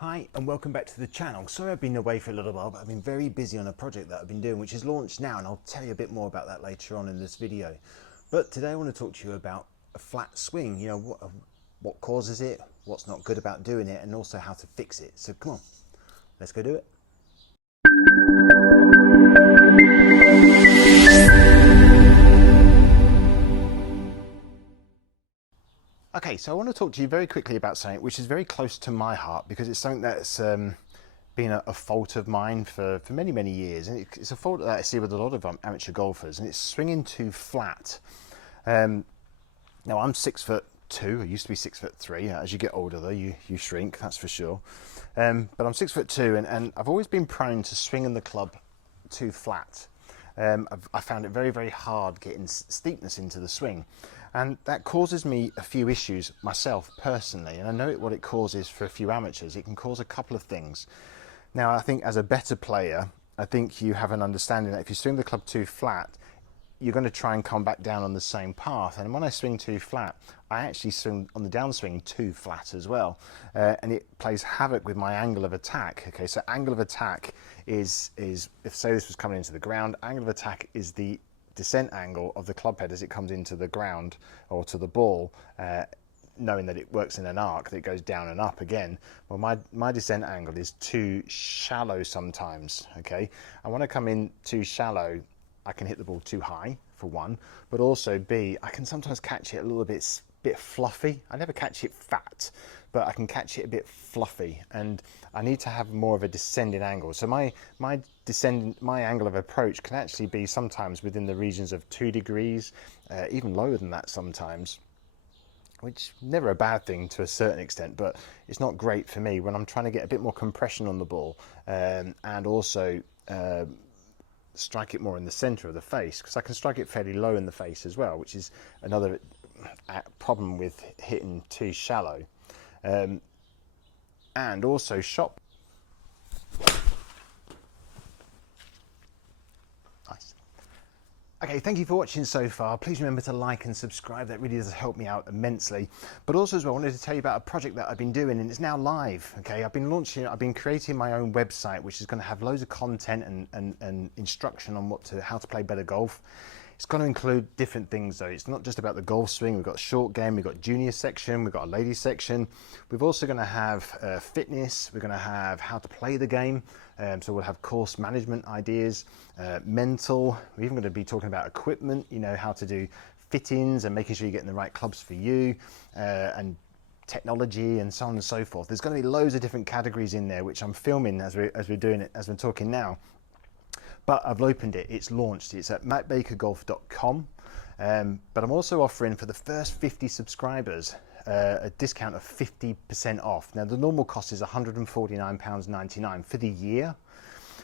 Hi and welcome back to the channel. Sorry I've been away for a little while, but I've been very busy on a project that I've been doing which is launched now, and I'll tell you a bit more about that later on in this video. But today I want to talk to you about a flat swing, what causes it, what's not good about doing it, and also how to fix it. So come on, let's go do it. Okay, so I want to talk to you very quickly about something which is very close to my heart, because it's something that's been a fault of mine for many, many years. And it's a fault that I see with a lot of amateur golfers, and it's swinging too flat. Now I'm 6'2". I used to be 6'3". As you get older though, you shrink, that's for sure. But I'm 6'2", and I've always been prone to swinging the club too flat. I found it very, very hard getting steepness into the swing. And that causes me a few issues myself personally, and I know what it causes for a few amateurs. It can cause a couple of things. Now, I think as a better player, I think you have an understanding that if you swing the club too flat, you're going to try and come back down on the same path. And when I swing too flat, I actually swing on the downswing too flat as well. And it plays havoc with my angle of attack. Okay, so angle of attack is if say this was coming into the ground, angle of attack is the descent angle of the club head as it comes into the ground or to the ball, knowing that it works in an arc that goes down and up again. Well, my descent angle is too shallow sometimes. Okay, and when I come in too shallow, I can hit the ball too high, for one, but also B, I can sometimes catch it a little bit fluffy. I never catch it fat, but I can catch it a bit fluffy, and I need to have more of a descending angle. So my angle of approach can actually be sometimes within the regions of 2 degrees, even lower than that sometimes, which never a bad thing to a certain extent, but it's not great for me when I'm trying to get a bit more compression on the ball, and also strike it more in the center of the face, because I can strike it fairly low in the face as well, which is another problem with hitting too shallow. And also shot. Nice. Okay, thank you for watching so far. Please remember to like and subscribe. That really does help me out immensely. But also as well, I wanted to tell you about a project that I've been doing, and it's now live. Okay, I've been creating my own website, which is going to have loads of content and instruction on how to play better golf. It's going to include different things though. It's not just about the golf swing. We've got short game, we've got junior section, we've got a ladies section. We're also going to have fitness. We're going to have how to play the game. So we'll have course management ideas, mental. We're even going to be talking about equipment, how to do fittings and making sure you're getting the right clubs for you, and technology and so on and so forth. There's going to be loads of different categories in there, which I'm filming as we're doing it, as we're talking now. But I've opened it, it's launched, it's at mattbakergolf.com. But I'm also offering for the first 50 subscribers a discount of 50% off. Now the normal cost is £149.99 for the year,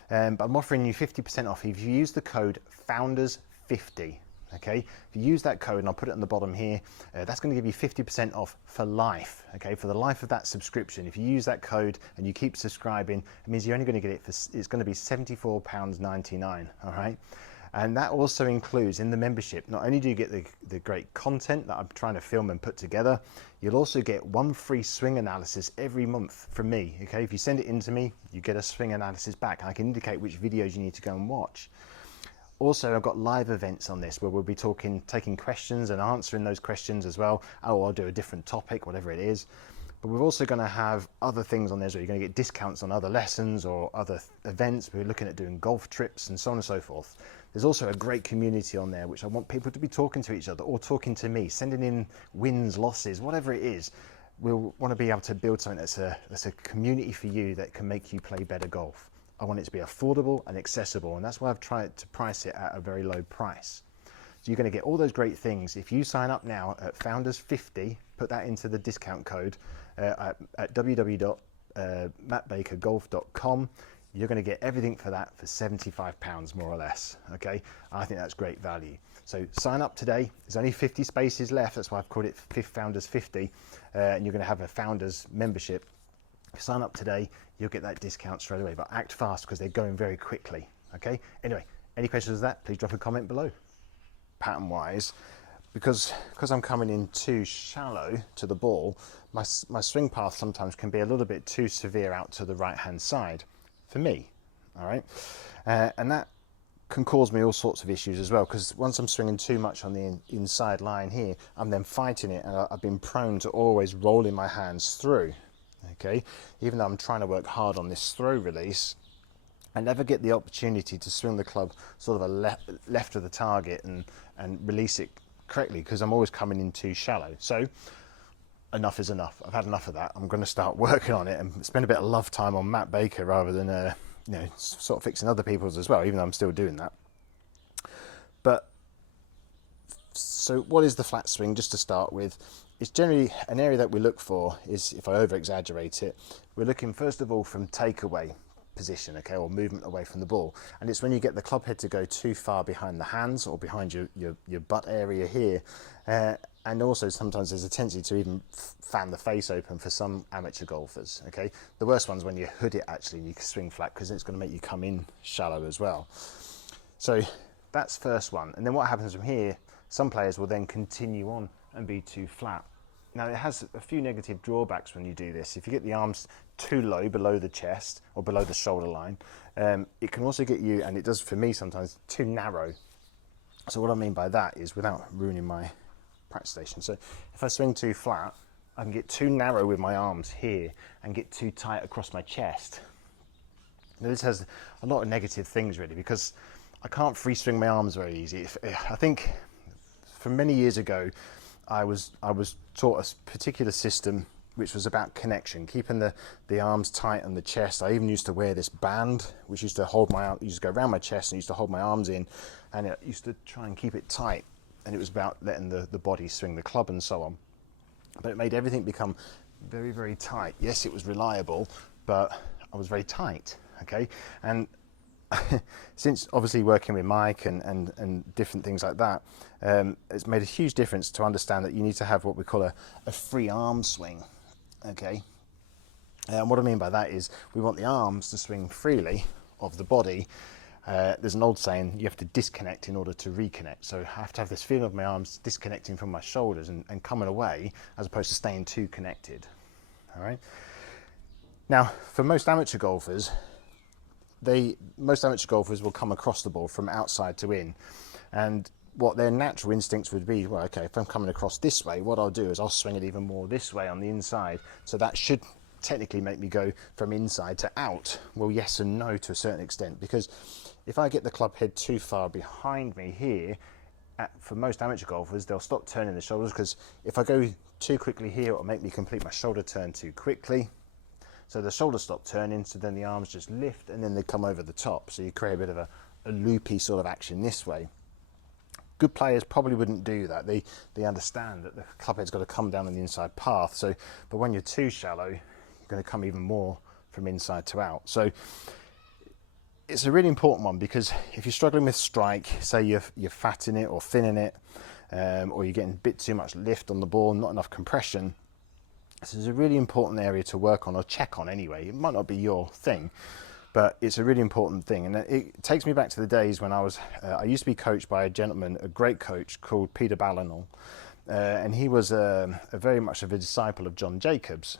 but I'm offering you 50% off if you use the code FOUNDERS50. Okay, if you use that code, and I'll put it on the bottom here, that's going to give you 50% off for life. Okay, for the life of that subscription. If you use that code and you keep subscribing, it means you're only going to get it for, it's going to be £74.99. All right, and that also includes in the membership, not only do you get the great content that I'm trying to film and put together, you'll also get one free swing analysis every month from me. Okay, if you send it in to me, you get a swing analysis back, and I can indicate which videos you need to go and watch. Also, I've got live events on this where we'll be taking questions and answering those questions as well. I'll do a different topic, whatever it is. But we're also going to have other things on there, so you're going to get discounts on other lessons or other events. We're looking at doing golf trips and so on and so forth. There's also a great community on there, which I want people to be talking to each other or talking to me, sending in wins, losses, whatever it is. We'll want to be able to build something that's a community for you that can make you play better golf. I want it to be affordable and accessible, and that's why I've tried to price it at a very low price. So you're going to get all those great things if you sign up now at Founders50. Put that into the discount code at www.mattbakergolf.com. You're going to get everything for that for £75 more or less. Okay, I think that's great value. So sign up today. There's only 50 spaces left. That's why I've called it Founders50, and you're going to have a Founders membership. If you sign up today, you'll get that discount straight away, but act fast because they're going very quickly. Okay, anyway, any questions on that, please drop a comment below. Pattern wise, because I'm coming in too shallow to the ball, my swing path sometimes can be a little bit too severe out to the right hand side for me. All right, and that can cause me all sorts of issues as well, because once I'm swinging too much on the inside line here, I'm then fighting it, and I've been prone to always rolling my hands through. Okay, even though I'm trying to work hard on this throw release, I never get the opportunity to swing the club sort of left of the target and release it correctly, because I'm always coming in too shallow. So enough is enough. I've had enough of that. I'm going to start working on it and spend a bit of love time on Matt Baker rather than sort of fixing other people's as well, even though I'm still doing that. But so what is the flat swing? Just to start with, it's generally an area that we look for is, if I over exaggerate it, we're looking first of all from takeaway position, okay, or movement away from the ball, and it's when you get the club head to go too far behind the hands or behind your butt area here, and also sometimes there's a tendency to even fan the face open for some amateur golfers. Okay, the worst one's when you hood it actually and you swing flat, because it's going to make you come in shallow as well. So that's first one, and then what happens from here, some players will then continue on and be too flat. Now, it has a few negative drawbacks when you do this. If you get the arms too low below the chest or below the shoulder line, it can also get you, and it does for me sometimes, too narrow. So what I mean by that is, without ruining my practice station, so if I swing too flat, I can get too narrow with my arms here and get too tight across my chest. Now, this has a lot of negative things really, because I can't free swing my arms very easy. I think from many years ago, I was taught a particular system which was about connection, keeping the arms tight on the chest. I even used to wear this band which used to hold my arm, used to go around my chest and used to hold my arms in, and it used to try and keep it tight, and it was about letting the body swing the club and so on. But it made everything become very, very tight. Yes, it was reliable, but I was very tight, okay? And since obviously working with Mike and different things like that, it's made a huge difference to understand that you need to have what we call a free arm swing, okay? And what I mean by that is we want the arms to swing freely of the body. There's an old saying, you have to disconnect in order to reconnect. So I have to have this feeling of my arms disconnecting from my shoulders and coming away, as opposed to staying too connected, all right? Now, for most amateur golfers, most amateur golfers will come across the ball from outside to in, and what their natural instincts would be, well, okay, if I'm coming across this way, what I'll do is I'll swing it even more this way on the inside, so that should technically make me go from inside to out. Well, yes and no to a certain extent, because if I get the club head too far behind me here, for most amateur golfers, they'll stop turning the shoulders, because if I go too quickly here, it'll make me complete my shoulder turn too quickly. So the shoulders stop turning, so then the arms just lift and then they come over the top. So you create a bit of a loopy sort of action this way. Good players probably wouldn't do that. They understand that the club head's got to come down on the inside path. So, but when you're too shallow, you're going to come even more from inside to out. So it's a really important one, because if you're struggling with strike, say you're fatting it or thinning it, or you're getting a bit too much lift on the ball, not enough compression, this is a really important area to work on, or check on anyway. It might not be your thing, but it's a really important thing. And it takes me back to the days when I used to be coached by a gentleman, a great coach called Peter Ballinol, and he was a very much of a disciple of John Jacobs,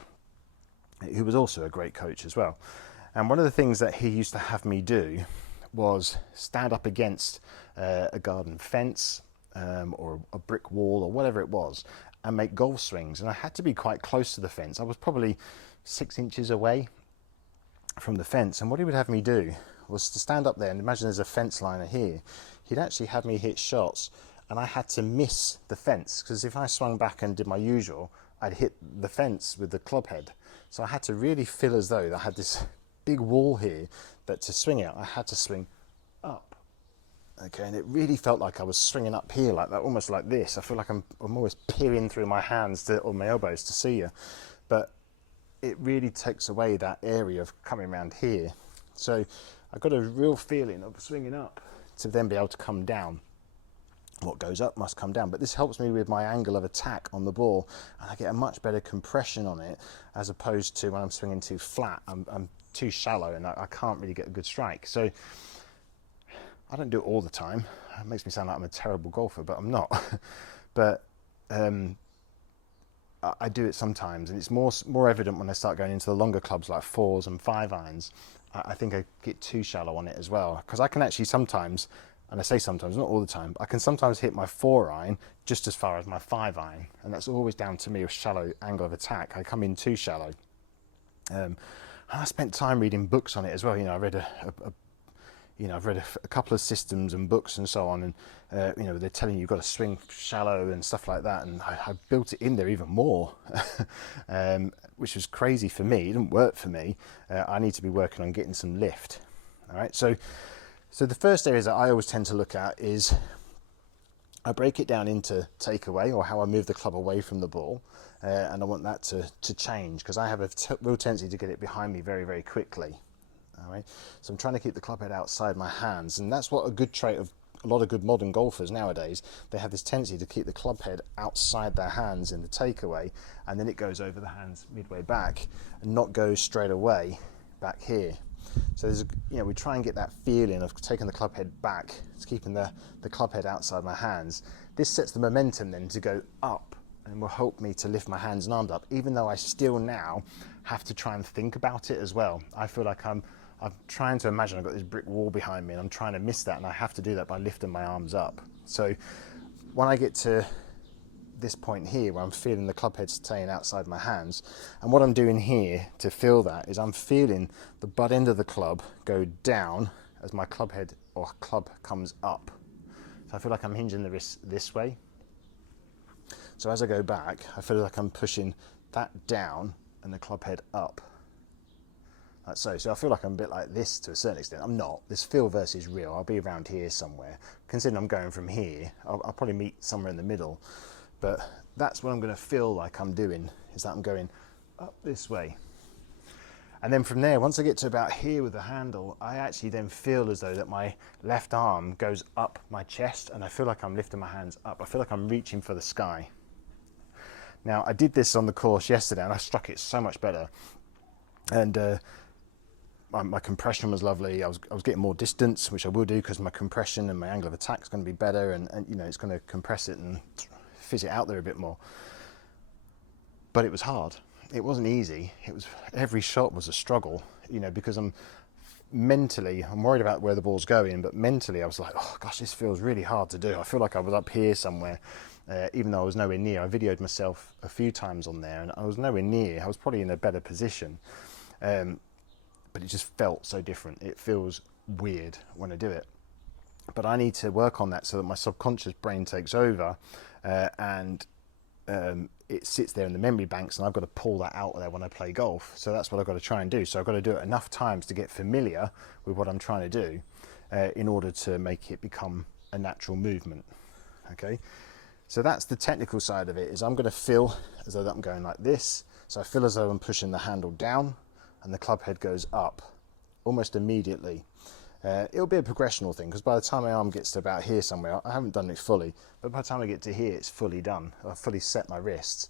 who was also a great coach as well. And one of the things that he used to have me do was stand up against a garden fence or a brick wall or whatever it was, and make golf swings. And I had to be quite close to the fence. I was probably 6 inches away from the fence, and what he would have me do was to stand up there, and imagine there's a fence liner here. He'd actually have me hit shots, and I had to miss the fence, because if I swung back and did my usual, I'd hit the fence with the club head. So I had to really feel as though I had this big wall here, that to swing it, I had to swing up. Okay, and it really felt like I was swinging up here like that, almost like this. I feel like I'm always peering through my hands or my elbows to see you. But it really takes away that area of coming around here. So I got a real feeling of swinging up to then be able to come down. What goes up must come down. But this helps me with my angle of attack on the ball, and I get a much better compression on it, as opposed to when I'm swinging too flat. I'm too shallow and I can't really get a good strike. So I don't do it all the time. It makes me sound like I'm a terrible golfer, but I'm not. but I do it sometimes, and it's more evident when I start going into the longer clubs like 4s and 5 irons. I think I get too shallow on it as well, because I can actually sometimes, and I say sometimes, not all the time, but I can sometimes hit my 4 iron just as far as my 5 iron, and that's always down to me with shallow angle of attack. I come in too shallow. And I spent time reading books on it as well. I've read I've read a couple of systems and books and so on, and they're telling you you've got to swing shallow and stuff like that, and I built it in there even more, which was crazy for me. It didn't work for me. I need to be working on getting some lift. All right, so the first areas that I always tend to look at is I break it down into takeaway, or how I move the club away from the ball, and I want that to change, because I have a real tendency to get it behind me very, very quickly. All right, so I'm trying to keep the club head outside my hands, and that's what a good trait of a lot of good modern golfers nowadays. They have this tendency to keep the club head outside their hands in the takeaway, and then it goes over the hands midway back and not go straight away back here. So there's we try and get that feeling of taking the club head back, it's keeping the club head outside my hands. This sets the momentum then to go up, and will help me to lift my hands and arms up, even though I still now have to try and think about it as well. I feel like I'm trying to imagine I've got this brick wall behind me, and I'm trying to miss that, and I have to do that by lifting my arms up. So when I get to this point here where I'm feeling the club head staying outside my hands, and what I'm doing here to feel that is I'm feeling the butt end of the club go down as my club head or club comes up. So I feel like I'm hinging the wrist this way. So as I go back, I feel like I'm pushing that down and the club head up. Like so. So I feel like I'm a bit like this to a certain extent. I'm not. This feel versus real. I'll be around here somewhere. Considering I'm going from here, I'll probably meet somewhere in the middle. But that's what I'm going to feel like I'm doing, is that I'm going up this way. And then from there, once I get to about here with the handle, I actually then feel as though that my left arm goes up my chest, and I feel like I'm lifting my hands up. I feel like I'm reaching for the sky. Now, I did this on the course yesterday, and I struck it so much better. And my compression was lovely. I was getting more distance, which I will do because my compression and my angle of attack is going to be better, and it's going to compress it and fizz it out there a bit more. But it was hard. It wasn't easy. Every shot was a struggle, because I'm worried about where the ball's going, but mentally I was like, oh gosh, this feels really hard to do. I feel like I was up here somewhere, even though I was nowhere near. I videoed myself a few times on there, and I was nowhere near. I was probably in a better position, but it just felt so different. It feels weird when I do it. But I need to work on that so that my subconscious brain takes over, and it sits there in the memory banks, and I've got to pull that out there when I play golf. So that's what I've got to try and do. So I've got to do it enough times to get familiar with what I'm trying to do, in order to make it become a natural movement. Okay, so that's the technical side of it. Is I'm going to feel as though that I'm going like this. So I feel as though I'm pushing the handle down, and the club head goes up almost immediately. It'll be a progressional thing, because by the time my arm gets to about here somewhere, I haven't done it fully, but by the time I get to here, it's fully done. I've fully set my wrists.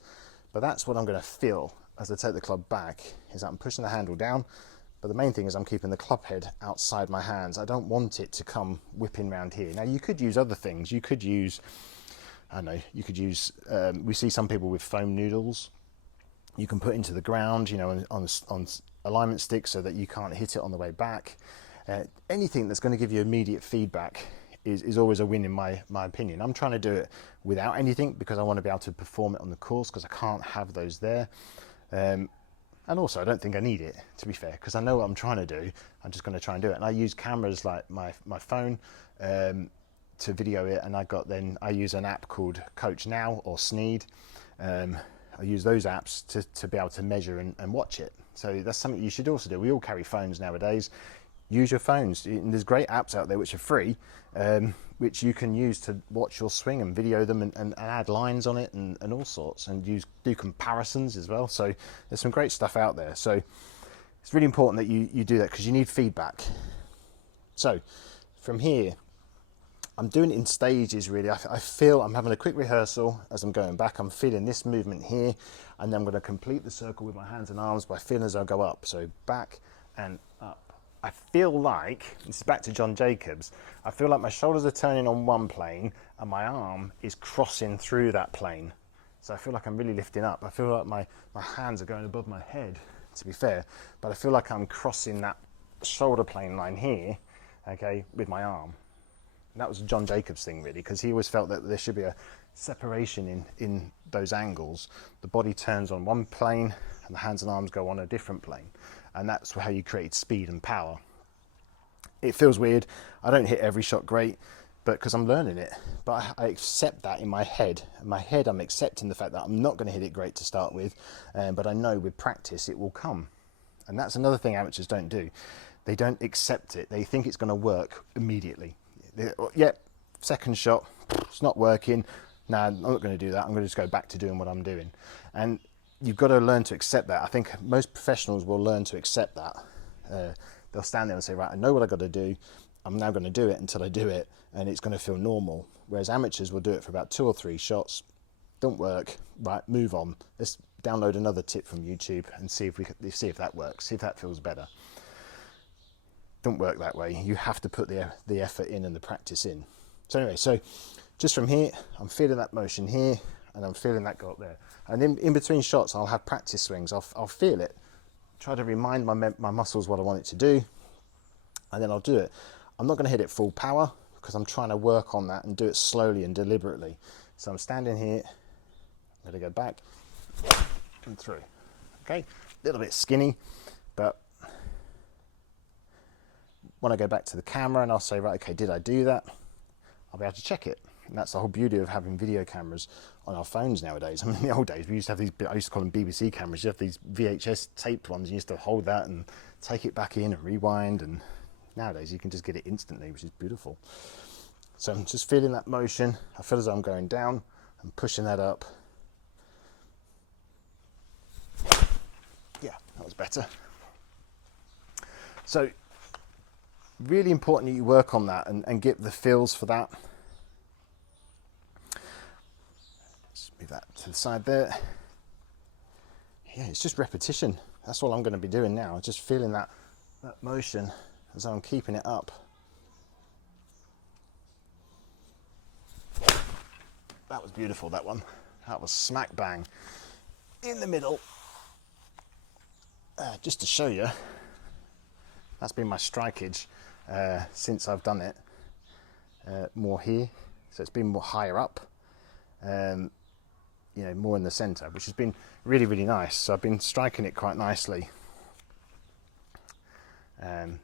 But that's what I'm going to feel as I take the club back, is that I'm pushing the handle down, but the main thing is I'm keeping the club head outside my hands. I don't want it to come whipping around here. Now, you could use other things. You could use, we see some people with foam noodles. You can put into the ground, on alignment sticks, so that you can't hit it on the way back. Anything that's going to give you immediate feedback is always a win in my opinion. I'm trying to do it without anything, because I want to be able to perform it on the course, because I can't have those there. And also, I don't think I need it, to be fair, because I know what I'm trying to do. I'm just going to try and do it. And I use cameras like my phone to video it, and I use an app called Coach Now or Sneed. I use those apps to be able to measure and watch it. So that's something you should also do. We all carry phones nowadays. Use your phones. And there's great apps out there which are free, which you can use to watch your swing and video them, and add lines on it and all sorts, and do comparisons as well. So there's some great stuff out there. So it's really important that you do that, because you need feedback. So from here, I'm doing it in stages, really. I feel I'm having a quick rehearsal as I'm going back. I'm feeling this movement here, and then I'm going to complete the circle with my hands and arms by feeling as I go up. So back and up. I feel like, this is back to John Jacobs, I feel like my shoulders are turning on one plane and my arm is crossing through that plane. So I feel like I'm really lifting up. I feel like my hands are going above my head, to be fair, but I feel like I'm crossing that shoulder plane line here, okay, with my arm. And that was a John Jacobs thing, really, because he always felt that there should be a separation in those angles. The body turns on one plane and the hands and arms go on a different plane. And that's how you create speed and power. It feels weird. I don't hit every shot great, but because I'm learning it. But I accept that in my head. In my head, I'm accepting the fact that I'm not going to hit it great to start with, but I know with practice it will come. And that's another thing amateurs don't do. They don't accept it. They think it's going to work immediately. Yeah, second shot, it's not working. No, I'm not going to do that. I'm going to just go back to doing what I'm doing. And you've got to learn to accept that. I think most professionals will learn to accept that. They'll stand there and say, right, I know what I've got to do. I'm now going to do it until I do it, and it's going to feel normal. Whereas amateurs will do it for about 2 or 3 shots. Don't work. Right, move on. Let's download another tip from YouTube and see if that works. See if that feels better. Don't work that way. You have to put the effort in and the practice in. So anyway, so just from here, I'm feeling that motion here, and I'm feeling that go up there. And in between shots, I'll have practice swings. I'll feel it. Try to remind my muscles what I want it to do, and then I'll do it. I'm not going to hit it full power because I'm trying to work on that and do it slowly and deliberately. So I'm standing here, let it go back and through. Okay, a little bit skinny, but when I go back to the camera and I'll say, right, okay, did I do that? I'll be able to check it. And that's the whole beauty of having video cameras on our phones nowadays. I mean, in the old days, we used to have these, I used to call them BBC cameras. You have these VHS taped ones. You used to hold that and take it back in and rewind. And nowadays, you can just get it instantly, which is beautiful. So I'm just feeling that motion. I feel as though I'm going down. I'm pushing that up. Yeah, that was better. So really important that you work on that and get the feels for that. Let's move that to the side there. Yeah, it's just repetition. That's all I'm going to be doing now. Just feeling that motion as I'm keeping it up. That was beautiful, that one. That was smack bang in the middle. Just to show you, that's been my strikeage since I've done it. More here, so it's been more higher up, you know, more in the centre, which has been really, really nice. So I've been striking it quite nicely.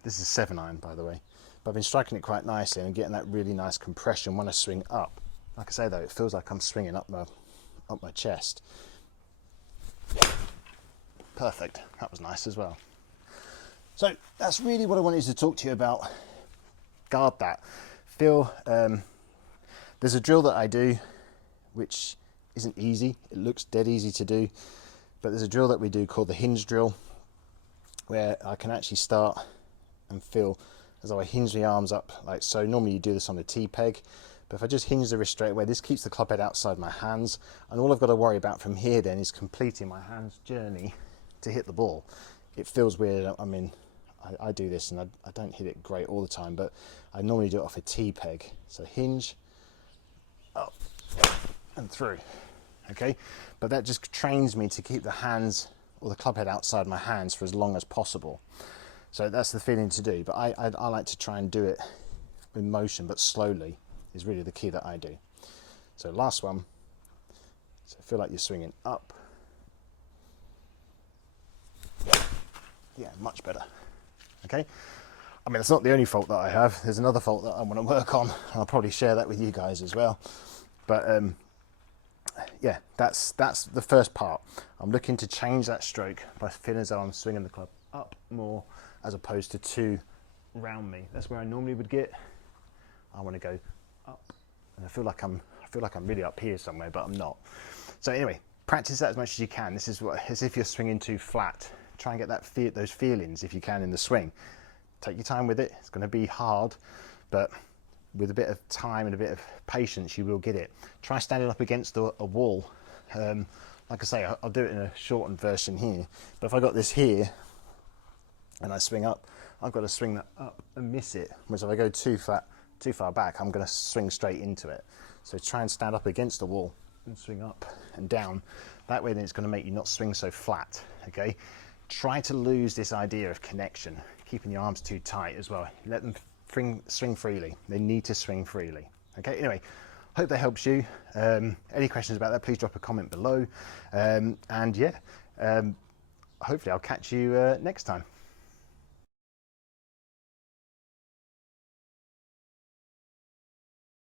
This is a 7-iron, by the way, but I've been striking it quite nicely and getting that really nice compression when I swing up. Like I say though, it feels like I'm swinging up my chest. Perfect. That was nice as well. So that's really what I wanted to talk to you about. Guard that. Feel, there's a drill that I do which isn't easy. It looks dead easy to do, but there's a drill that we do called the hinge drill, where I can actually start and feel as though I hinge the arms up like so. Normally you do this on a T-peg, but if I just hinge the wrist straight away, this keeps the club head outside my hands, and all I've got to worry about from here then is completing my hand's journey to hit the ball. It feels weird. I mean, I do this and I don't hit it great all the time, but I normally do it off a T-peg. So hinge, up and through, okay? But that just trains me to keep the hands or the club head outside my hands for as long as possible. So that's the feeling to do, but I like to try and do it in motion, but slowly is really the key that I do. So last one, so feel like you're swinging up. Yeah, much better. Okay, I mean, it's not the only fault that I have. There's another fault that I want to work on. I'll probably share that with you guys as well. But yeah, that's the first part. I'm looking to change that stroke by feeling as though I'm swinging the club up more as opposed to round me. That's where I normally would get. I want to go up, and I feel like I'm really up here somewhere, but I'm not. So anyway, practice that as much as you can. This is as if you're swinging too flat. Try and get those feelings if you can in the swing. Take your time with it. It's going to be hard, but with a bit of time and a bit of patience, you will get it. Try standing up against a wall. Like I say, I'll do it in a shortened version here, but if I got this here and I swing up, I've got to swing that up and miss it. Whereas if I go too far back, I'm going to swing straight into it. So try and stand up against the wall and swing up and down. That way then it's going to make you not swing so flat, okay? Try to lose this idea of connection, keeping your arms too tight as well. Let them swing freely. They need to swing freely. Okay, anyway, hope that helps you. Any questions about that, please drop a comment below. And yeah, hopefully I'll catch you next time.